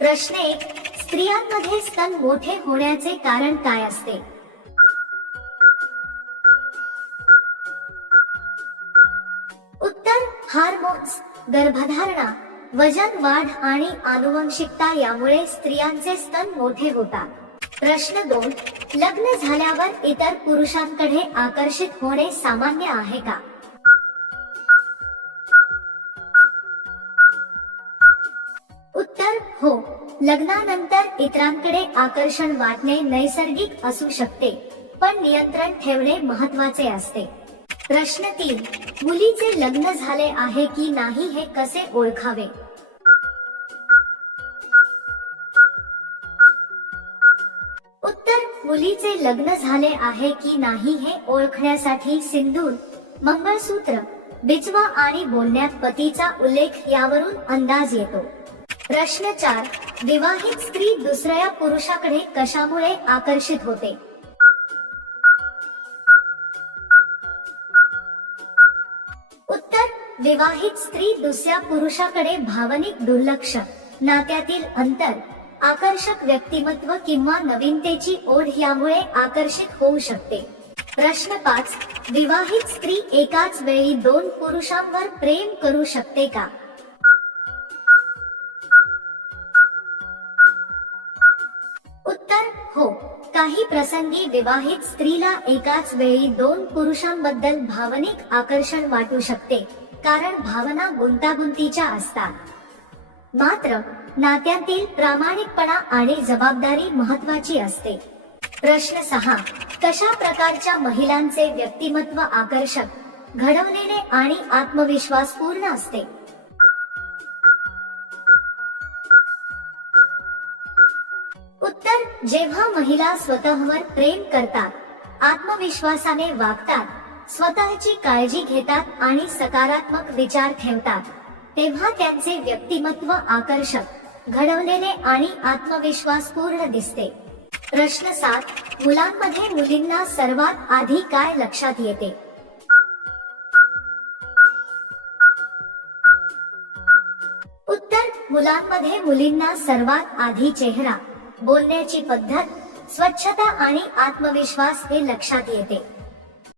प्रश्न 1. स्त्रियांमध्ये स्तन मोठे होण्याचे कारण काय असते? उत्तर: हार्मोन्स, गर्भधारणा, वजन वाढ आणि आनुवंशिकता यामुळे स्त्रियांचे स्तन मोठे होतात. प्रश्न 2. लग्न झाल्यावर इतर पुरुषांकडे आकर्षित होणे सामान्य आहे का? उत्तर: हो. लग्नानंतर इतरांकडे आकर्षण वाटणे नैसर्गिक असू शकते, पण नियंत्रण ठेवणे महत्त्वाचे असते. प्रश्न 3. मुलीचे लग्न झाले आहे की नाही हे कसे ओळखावे? उत्तर: मुलीचे लग्न झाले आहे की नाही हे ओळखण्यासाठी सिंदूर, मंगळसूत्र, बिचवा आणि बोलण्यात पतीचा उल्लेख यावरून अंदाज येतो. प्रश्न 4. विवाहित स्त्री दुसऱ्या पुरुषाकडे कशामुळे आकर्षित होते? उत्तर: विवाहित स्त्री दुसऱ्या पुरुषाकडे भावनिक दुर्लक्ष, नात्यातील अंतर, आकर्षक व्यक्तिमत्व किंवा नवीनतेची ओढ यामुळे आकर्षित होऊ शकते. प्रश्न 5. विवाहित स्त्री एकाच वेळी 2 पुरुषांवर प्रेम करू शकते का? उत्तर: हो. काही प्रसंगी विवाहित स्त्रीला एकाच वेळी 2 पुरुषांबद्दल भावनिक आकर्षण वाटू शकते, कारण भावना गुंतागुंतीच्या असतात. मात्र नात्यातील प्रामाणिकपणा आणि जबाबदारी महत्त्वाची असते. प्रश्न 6. कशा प्रकारच्या महिलांचे व्यक्तिमत्व आकर्षक, घडवलेले आणि आत्मविश्वासपूर्ण असते? उत्तर: जेव्हा महिला स्वतःवर प्रेम करतात, आत्मविश्वासाने वागतात, स्वतःची काळजी घेतात आणि सकारात्मक विचार ठेवतात, तेव्हा त्यांचे व्यक्तिमत्व आकर्षक, घडवलेले आणि आत्मविश्वासपूर्ण दिसते. प्रश्न 7. मुलांमध्ये मुलींना सर्वात आधी काय लक्षात येते? उत्तर: मुलांमध्ये मुलींना सर्वात आधी चेहरा, बोलण्याची पद्धत, स्वच्छता आणि आत्मविश्वास हे लक्षात येते.